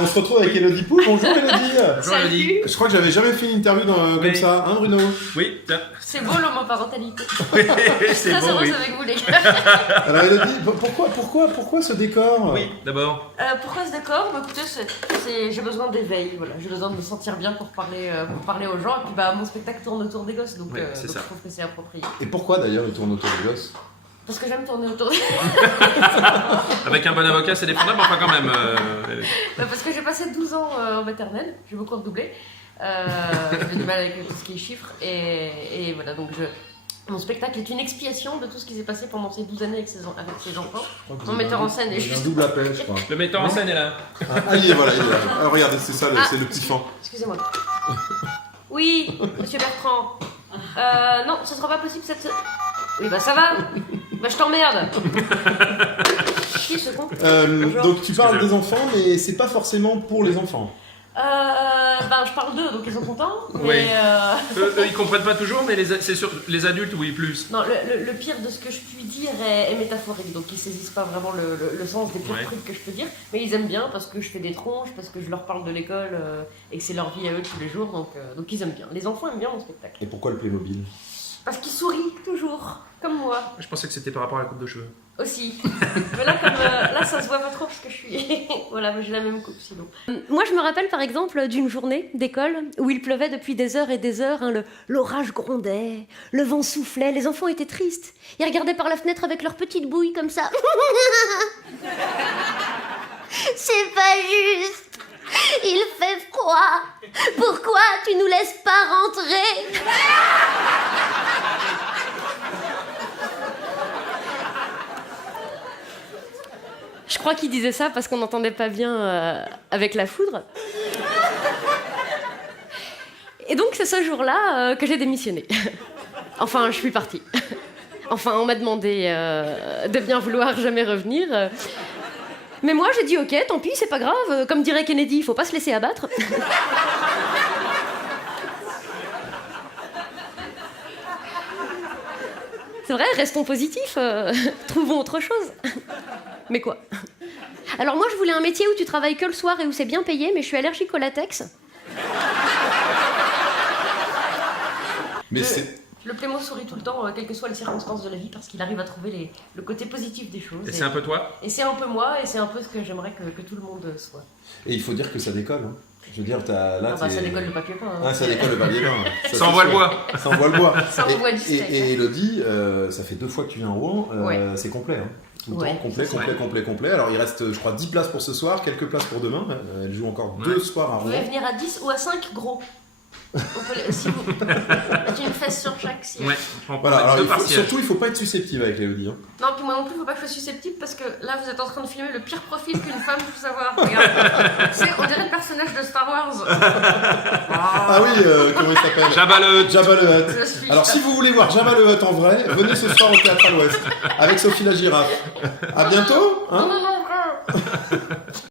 On se retrouve avec Elodie Pou. Bonjour Elodie. Bonjour Elodie. Je crois que j'avais jamais fait une interview comme ça, hein Bruno? Oui, C'est beau l'homoparentalité. oui, Je suis c'est très bon, heureuse oui. avec vous les gars. Alors Elodie, pourquoi ce décor? Oui, d'abord. Pourquoi ce décor? Bah, écoutez, j'ai besoin d'éveil, voilà. J'ai besoin de me sentir bien pour parler aux gens. Et puis bah, mon spectacle tourne autour des gosses, donc, Oui, c'est donc ça. je trouve que c'est approprié. Et pourquoi d'ailleurs il tourne autour des gosses? Parce que j'aime tourner autour des Avec un bon avocat, c'est défendable, enfin quand même. Parce que j'ai passé 12 ans en maternelle, j'ai beaucoup redoublé. J'ai du mal avec tout ce qui est chiffres. Et voilà, donc mon spectacle est une expiation de tout ce qui s'est passé pendant ces 12 années avec ces enfants. Mon metteur en scène est un juste... double appel, je crois. Le metteur en scène est là. Ah, il est là. Ah, regardez, c'est ça, c'est le petit fan. Excusez-moi. Oui, monsieur Bertrand. Non, ce sera pas possible cette... Oui, bah ça va. Bah je t'emmerde. Qui ce con? Donc tu parles des enfants, mais c'est pas forcément pour les enfants. Ben je parle d'eux, donc ils sont contents. Oui. Mais Eux, ils comprennent pas toujours, mais c'est sur les adultes, oui, plus. non, le pire de ce que je puis dire est métaphorique, donc ils saisissent pas vraiment le sens des pires Ouais. trucs que je peux dire, mais ils aiment bien parce que je fais des tronches, parce que je leur parle de l'école et que c'est leur vie à eux tous les jours, donc ils aiment bien. Les enfants aiment bien mon spectacle. Et pourquoi le Playmobil? Parce qu'ils sourient toujours, comme moi. Je pensais que c'était par rapport à la coupe de cheveux. Aussi. Mais là, là, ça se voit pas trop parce que je suis... voilà, mais j'ai la même coupe sinon. Moi, je me rappelle par exemple d'une journée d'école où il pleuvait depuis des heures et des heures. Hein, l'orage grondait, le vent soufflait, les enfants étaient tristes. Ils regardaient par la fenêtre avec leurs petites bouilles comme ça. C'est pas juste. Il fait froid. Pourquoi tu nous laisses pas rentrer? Je crois qu'il disait ça parce qu'on n'entendait pas bien avec la foudre. Et donc c'est ce jour-là que j'ai démissionné. Enfin, je suis partie. Enfin, on m'a demandé de bien vouloir jamais revenir. Mais moi, j'ai dit ok, tant pis, c'est pas grave. Comme dirait Kennedy, il faut pas se laisser abattre. C'est vrai, restons positifs. Trouvons autre chose. Mais quoi? Alors moi, je voulais un métier où tu travailles que le soir et où c'est bien payé, mais je suis allergique au latex. Mais c'est... Le Plémo sourit tout le temps, quelles que soient les circonstances de la vie, parce qu'il arrive à trouver le côté positif des choses. Et c'est un peu toi? Et c'est un peu moi, et c'est un peu ce que j'aimerais que tout le monde soit. Et il faut dire que ça décolle. Hein. Je veux dire, là, Ça décolle le papier peint. Hein. Ah, ça décolle le papier peint. Ça envoie le bois. Ça envoie le bois. Ça envoie du steak. Et Elodie, ça fait 2 fois que tu viens à Rouen, Ouais. C'est complet. Hein. Tout le Ouais. temps, complet. Alors il reste, je crois, 10 places pour ce soir, quelques places pour demain. Elle joue encore 2 soirs à Vous Rouen. pouvez venir à 10 ou à 5 gros. Si vous mettez une fesse sur chaque si. Ouais, on Voilà, alors deux partiels. surtout il faut pas être susceptible avec Elodie. Hein. Non, puis moi non plus, faut pas que je sois susceptible parce que là, vous êtes en train de filmer le pire profil qu'une femme puisse savoir. Regarde. On dirait le personnage de Star Wars. Ah oui, comment il s'appelle? Jabba le Hutt. Jabba le Hutt. Je suis Alors si vous voulez voir Jabba le Hutt en vrai, venez ce soir au Théâtre à l'Ouest avec Sophie la Girafe. À bientôt. Hein. Non, non, non.